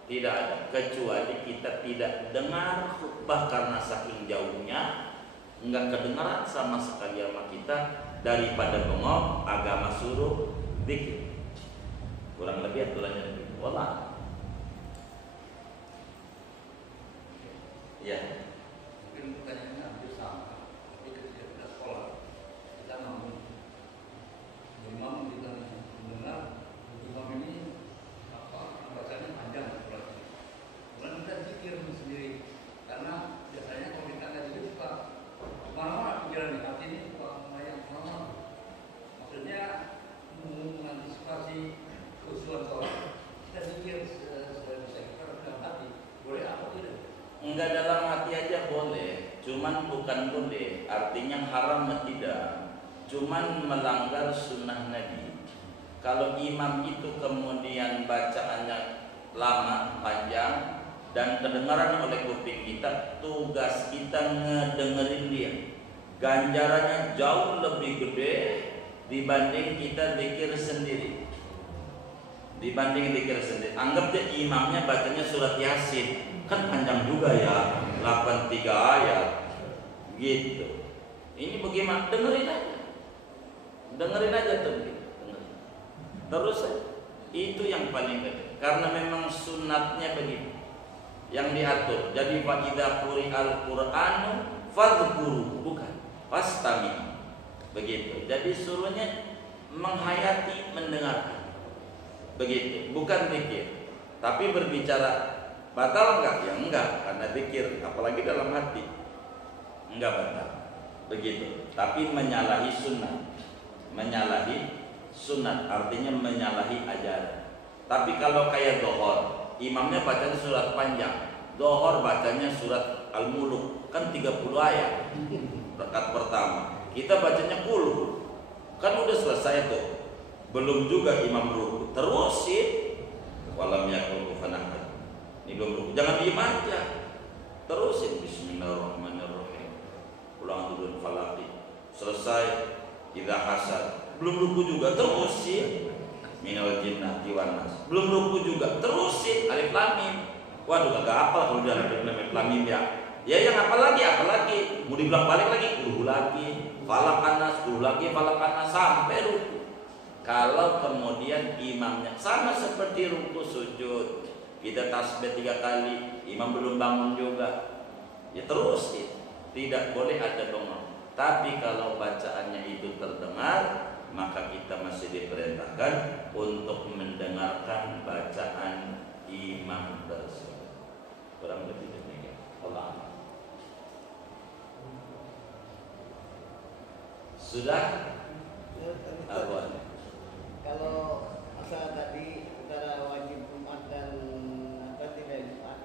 Tidak ada kecuali kita tidak dengar khutbah karena saking jauhnya, enggak kedengaran sama sekali sama kita. Daripada bengong, agama suruh zikir. Kurang lebih aturannya begitu. Wallah. Ya. Mungkin pertanyaannya hampir sama. Tapi ketika kita sekolah, kita ngomong imam kita mendengar imam ini bacanya panjang suratnya. Kemudian kita zikir sendiri. Karena biasanya kalau kita nggak zikir suka kemana-mana pikiran di hati ini suka melayang kemana-mana. Maksudnya mengantisipasi khusyuan sholat, kita zikir sebisa kita dalam hati. Boleh apa tidak? Enggak, dalam hati aja boleh, cuman bukan boleh, artinya haram tidak, cuman melanggar sunnah Nabi. Kalau imam itu kemudian bacaannya lama, panjang, dan kedengaran oleh kuping kita, tugas kita ngedengerin dia. Ganjarannya jauh lebih gede dibanding kita zikir sendiri. Anggap dia imamnya bacanya surat Yasin, kan panjang juga ya, 83 ayat gitu. Ini bagaimana? Dengerin aja tuh gitu. Terus itu yang paling gede, karena memang sunatnya begitu yang diatur. Jadi fa idza quri'al qur'anu fadhkuru, bukan fastami. Begitu. Jadi suruhnya menghayati, mendengarkan. Begitu, bukan zikir. Tapi berbicara batal enggak? Ya enggak, karena zikir, apalagi dalam hati. Enggak batal. Begitu. Tapi menyalahi sunnah. Menyalahi sunat artinya menyalahi ajaran. Tapi kalau kayak dohor, imamnya bacanya surat panjang, dohor bacanya surat Al-Muluk, kan 30 ayat rakaat pertama, kita bacanya 10, kan udah selesai tuh. Belum juga imam ruku, terusin walam yakul kufuwan ahad. Ini belum ruku, jangan diem aja, terusin bismillahirrahmanirrahim, ulang dulu falaqi, selesai idza hasad, belum ruku juga, terusin minal jinnati wan nas, belum ruku juga, terusin alif lam mim. Waduh, kagak hafal kalau udah alif lam mim ya. Ya yang apalagi mau dibilang balik lagi, kudu lagi falaq anas, kudu lagi falaq anas sampai ruku. Kalau kemudian imamnya sama seperti ruku sujud, kita tasbih 3 kali, imam belum bangun juga, ya terusin, tidak boleh ada bengong. Tapi kalau bacaannya itu terdengar, maka kita masih diperintahkan untuk mendengarkan bacaan imam tersebut. Kurang lebih demikian. Allah. Sudah? Apa? Kalau masa tadi antara wajib Jumat dan tidak Jumat,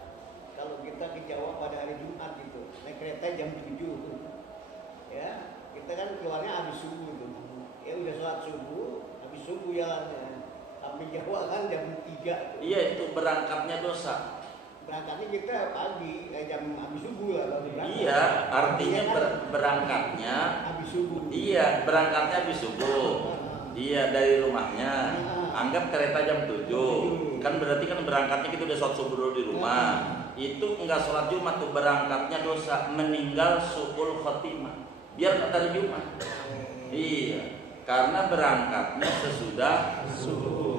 kalau kita ke Jawa pada hari Jumat gitu, naik kereta jam 7, ya kita kan keluarnya habis subuh tuh, ya udah sholat subuh, habis subuh ya sampai Jawa kan jam 3 3. Iya, itu berangkatnya dosa. Berangkatnya kita pagi, jam habis subuh lah baru berangkat. Iya, artinya berangkatnya habis subuh. Iya, berangkatnya habis subuh. Iya, dari rumahnya. Anggap kereta jam 7. Kan berarti kan berangkatnya kita udah sholat subuh dulu di rumah. Itu enggak sholat Jumat tuh, berangkatnya dosa, meninggal su'ul khotimah. Biar enggak dari Jumat. Iya, karena berangkatnya sesudah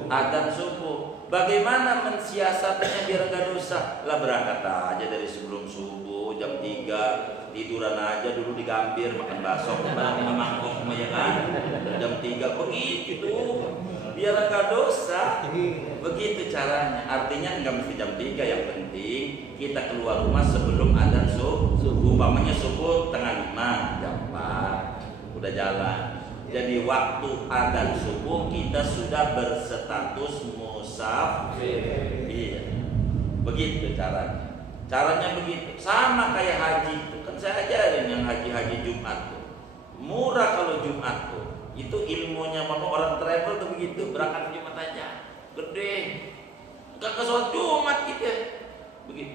adzan subuh. Bagaimana mensiasatnya biar enggak dosa? Lah berangkat aja dari sebelum subuh jam 3, tiduran aja dulu di Gambir, makan bakso bareng sama mangkok ya kan. Jam 3 begitu tuh. Biar enggak dosa. Begitu caranya. Artinya enggak mesti jam 3, yang penting kita keluar rumah sebelum adzan subuh. Umpamanya subuh tengah 5, jam 4 udah jalan. Jadi waktu adzan subuh kita sudah berstatus musafir. Iya. Begitu caranya. Caranya begitu. Sama kayak haji itu. Kan saya ajarin yang haji Jumat tuh. Murah kalau Jumat tuh. Itu ilmunya mama orang travel tuh begitu, berangkat Jumat aja. Gede. Enggak ke sholat Jumat kita.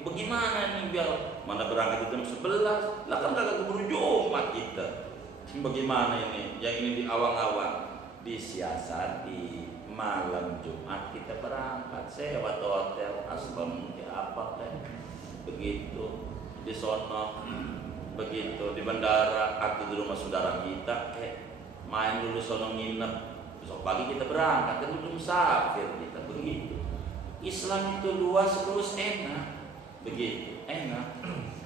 Bagaimana nih biar mana berangkat jam 11? Lah kan kagak keburu Jumat kita. Bagaimana ini? Yang ini di awang-awang disiasati malam Jumat kita berangkat sewa hotel asbam apa kan begitu di sono begitu di bandara atau di rumah saudara kita main dulu sono nginep besok pagi kita berangkat kan dulu musafir kita begitu. Islam itu luas terus enak begitu enak.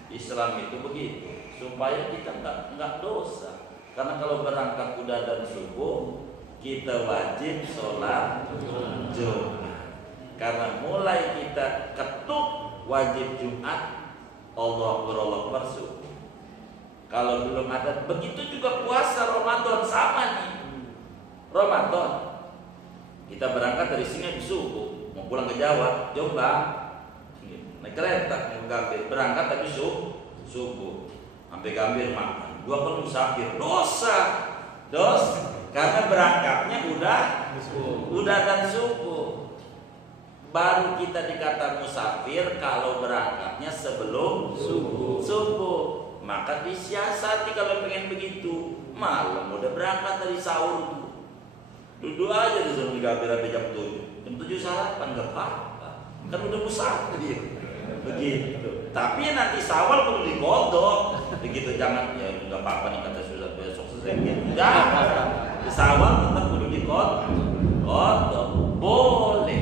Islam itu begitu supaya kita nggak dosa. Karena kalau berangkat udah dan subuh, kita wajib sholat Jumat. Karena mulai kita ketuk wajib Jumat, Allahu Akbar subuh. Kalau belum ada, begitu juga puasa Ramadan sama nih. Ramadan, kita berangkat dari sini habis subuh, mau pulang ke Jawa, Jombang, naik kereta, mau Gambir, berangkat habis subuh, sampai Gambir makan. Dua pun musafir, dosa, karena berangkatnya udah dan subuh. Baru kita dikata musafir kalau berangkatnya sebelum subuh. Maka disiasati kalau pengen begitu. Malam udah berangkat dari sahur tuh. Duduk aja di sana di Gambir sampai jam 7. Jam 7 sarapan enggak apa-apa. Kan udah musafir. Begitu. Tapi nanti sawal perlu digodok. Begitu jangan ya enggak apa-apa nih kata susah besok selesai gitu. Jangan. Di sawal tetap perlu digodok. Boleh.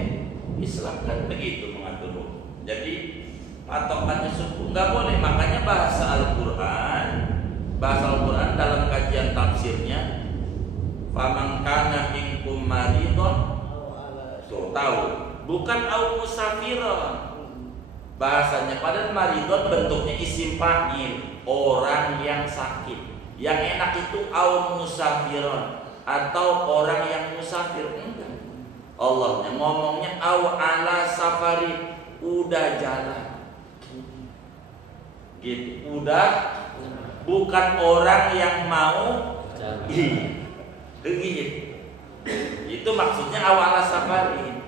Islam kan begitu mengatur. Jadi patokannya subuh enggak boleh. Makanya bahasa Al-Qur'an dalam kajian tafsirnya faman kana minkum maridun tuh tahu bukan au musafiron. Bahasanya padahal maridun bentuknya isim fa'il, orang yang sakit. Yang enak itu au musafiron atau orang yang musafir. Enggak. Allahnya ngomongnya au ala safari, udah jalan. Gitu, udah bukan orang yang mau begitu. Itu maksudnya au ala safari.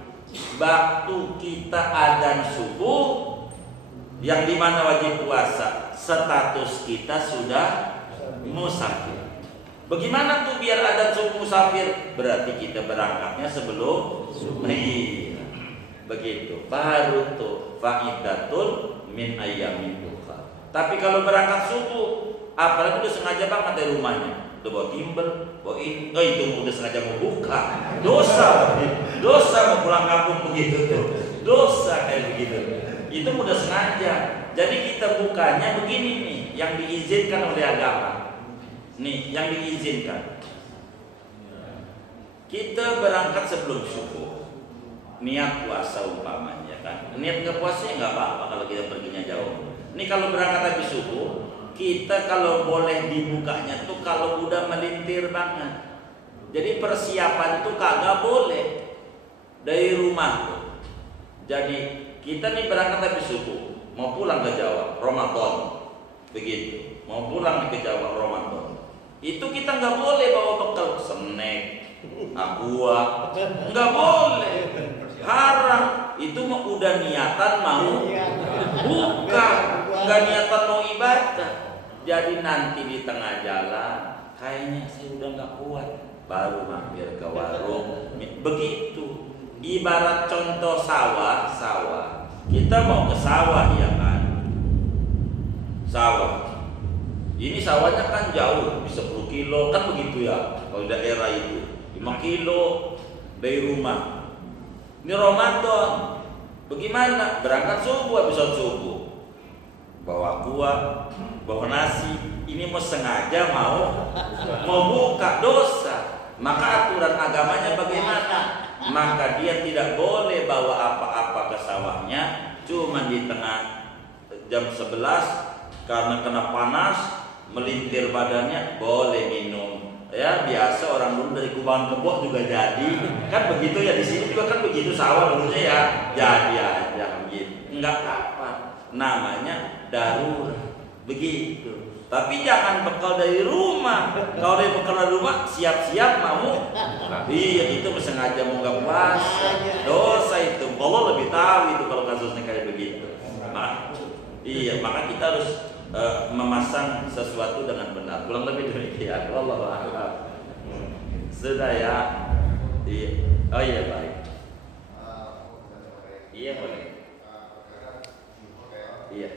Waktu kita adzan subuh yang dimana wajib puasa, status kita sudah musafir. Bagaimana tuh biar adzan subuh musafir? Berarti kita berangkatnya sebelum subuh. Begitu. Baru tuh faidatun min ayyamin ukhra. Tapi kalau berangkat subuh, apalagi udah sengaja banget dari rumahnya, udah bawa timbel, bawa ini, itu udah sengaja mau buka, dosa mau pulang kampung begitu tuh, dosa kayak begitu. Itu udah sengaja. Jadi kita bukanya begini nih, yang diizinkan oleh agama. Nih, yang diizinkan. Kita berangkat sebelum subuh, niat puasa umpamanya kan. Niat nggak puasanya nggak apa-apa kalau kita perginya jauh. Ini kalau berangkat habis subuh, kita kalau boleh dibukanya tuh kalau udah melintir banget. Jadi persiapan tuh kagak boleh dari rumah tuh. Jadi kita nih berangkat habis subuh, mau pulang ke Jawa, Ramadan, begitu. Mau pulang ke Jawa Ramadan, itu kita nggak boleh bawa bekal snack, aqua, nggak boleh, haram. itu mah udah niatan mau Iya. buka, nggak niatan mau ibadah. Jadi nanti di tengah jalan kayaknya saya udah nggak kuat, baru mampir ke warung. Begitu. Ibarat contoh sawah. Kita mau ke sawah ya kan? Sawah. Ini sawahnya kan jauh, bisa 10 kilo kan begitu ya. Kalau daerah itu 5 kilo dari rumah. Ini Ramadan. Bagaimana? Berangkat subuh, habis subuh. Bawa kuah, bawa nasi. Ini mau sengaja mau buka, dosa. Maka aturan agamanya bagaimana? Maka dia tidak boleh bawa apa-apa ke sawahnya. Cuma di tengah jam 11 karena kena panas, melintir badannya, boleh minum. Ya biasa orang dulu dari Kubang Kebo juga jadi. Kan begitu ya, di sini juga kan begitu sawah dulunya ya. Jadi aja begitu. Enggak apa. Namanya darurat. Begitu. Tapi jangan bekal dari rumah. Kalau dari bekal dari rumah siap-siap mau. Iya itu sengaja mau nggak puasa. Dosa itu. Allah lebih tahu itu kalau kasusnya kayak begitu. Iya maka kita harus memasang sesuatu dengan benar. Kurang lebih demikian. Wallahu a'lam. Sudah ya. Iya. Oh iya baik. Iya boleh. Iya.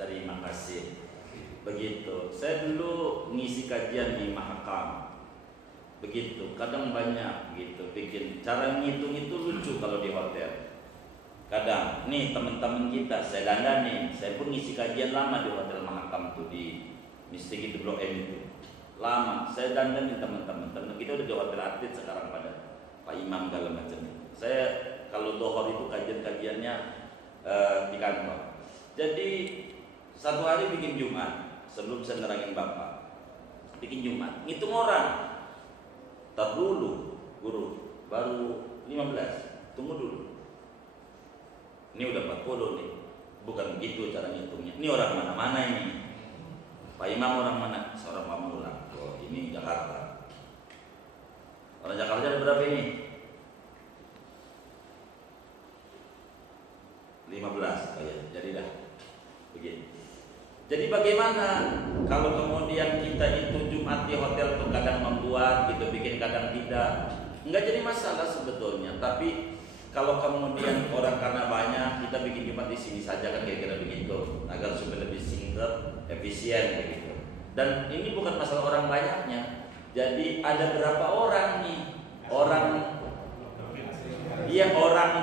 Terima kasih. Begitu. Saya dulu ngisi kajian di Mahakam. Begitu. Kadang banyak gitu. Bikin cara ngitung itu lucu kalau di hotel. Kadang nih teman-teman kita saya dandanin. Saya pun ngisi kajian lama di hotel Mahakam tuh di Mistik itu Blok M itu. Lama. Saya dandanin teman-teman. Teman kita udah di hotel atlet sekarang pada Pak Imam segala macam. Saya kalau dohor itu kajian-kajiannya di kantor. Jadi satu hari bikin Jumat sebelum saya nerangin Bapak. Bikin Jumat, ngitung orang. Tar dulu, guru, baru 15. Tunggu dulu. Ini udah 40 nih. Bukan begitu cara ngitungnya. Ini orang mana-mana ini. Pak Imam orang mana? Seorang Pamulang. Oh, ini Jakarta. Orang Jakarta ada berapa ini? 15 kayak. Jadi dah. Begini. Jadi bagaimana kalau kemudian kita itu Jumat di hotel tuh kadang membuat gitu, bikin kadang tidak, nggak jadi masalah sebetulnya. Tapi kalau kemudian orang karena banyak kita bikin Jumat di sini saja kan kira-kira begitu, agar supaya lebih singkat, efisien begitu. Dan ini bukan masalah orang banyaknya. Jadi ada berapa orang nih orang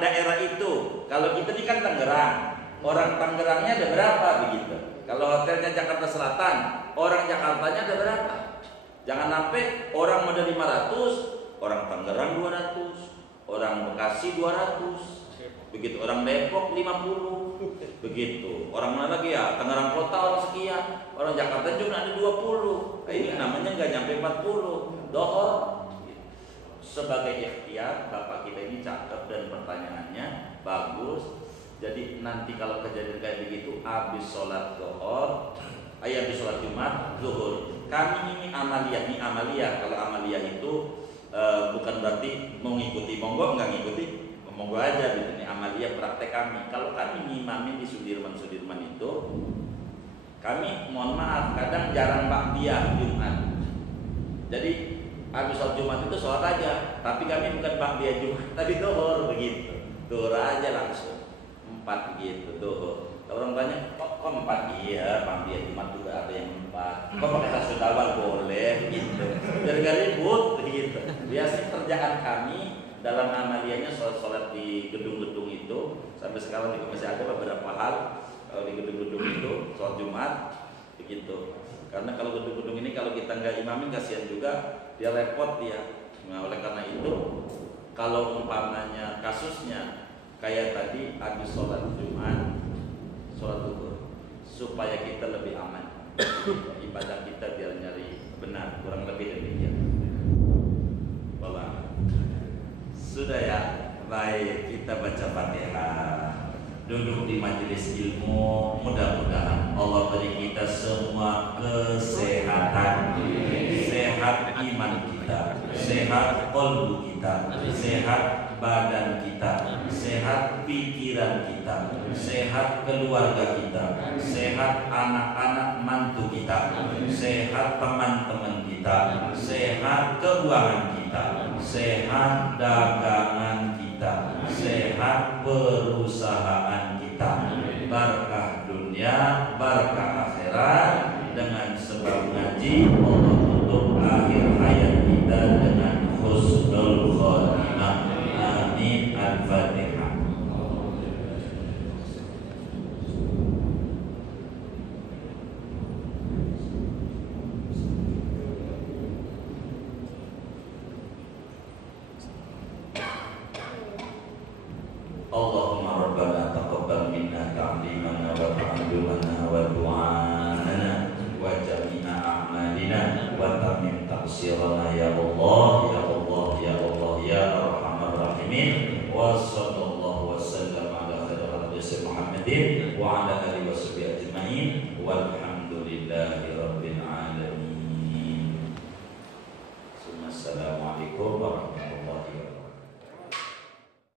daerah itu. Kalau kita di kan Tangerang, orang Tangerangnya ada berapa begitu. Kalau hotelnya Jakarta Selatan, orang Jakartanya ada berapa? Jangan sampai orang ada 500, orang Tangerang 200, orang Bekasi 200, begitu orang Depok 50, begitu. Orang mana lagi ya? Tangerang Kota orang sekian, orang Jakarta cuma ada 20. Ini namanya nggak nyampe 40. Dohor. Sebagai ikhtiar, Bapak kita ini cakep dan pertanyaannya bagus. Jadi nanti kalau kejadian kayak begitu, habis sholat zuhur, habis sholat Jumat, zuhur. Kami ini amaliyah. Kalau amaliyah itu bukan berarti mau ngikuti, monggo nggak ngikuti, monggo aja gitu. Ini amaliyah praktek kami. Kalau kami ngimamin di Sudirman itu, kami mohon maaf kadang jarang ba'diyah Jumat. Jadi habis sholat Jumat itu sholat aja, tapi kami bukan ba'diyah Jumat, tapi zuhur begitu, zuhur aja langsung. 4 gitu tuh. Orang tanya, kok 4? Iya, ba'diyah Jumat juga ada yang 4. Kok pakai tasbih awal boleh gitu. Biar gak ribut gitu. Biasanya kerjaan kami dalam amaliyahnya sholat di gedung-gedung itu sampai sekarang juga masih ada beberapa hal kalau di gedung-gedung itu sholat Jumat begitu. Karena kalau gedung-gedung ini kalau kita nggak imamin kasihan juga, dia repot dia. Nah, oleh karena itu kalau umpamanya kasusnya kayak tadi habis sholat Jumat, sholat zuhur, supaya kita lebih aman ibadah kita biar nyari benar, kurang lebih demikian. Wallah. Sudah ya? Baik, kita baca Fatihah. Duduk di majelis ilmu, mudah-mudahan Allah beri kita semua kesehatan, sehat iman kita, sehat qalbu kita, sehat badan kita, sehat pikiran kita, sehat keluarga kita, sehat anak-anak mantu kita, sehat teman-teman kita, sehat keuangan kita, sehat dagangan kita, sehat perusahaan kita, barakah dunia, barakah akhirat. Dengan sebab ngaji Allah tutup akhir hayat kita dengan husnul khotimah. Amin. Al-Fatihah. Allahumma rabbana taqabbal minna ta'limana wa ta'allumana wa du'ana wa jami'a a'malina wa tamim taqsirana ya Allah ya Allah ya Allah ya arhamar rahimin. Wa sallallahu wa sallam ala khairil khalqi Muhammadin wa ala alihi wa sahbihi ajma'in walhamdulillahi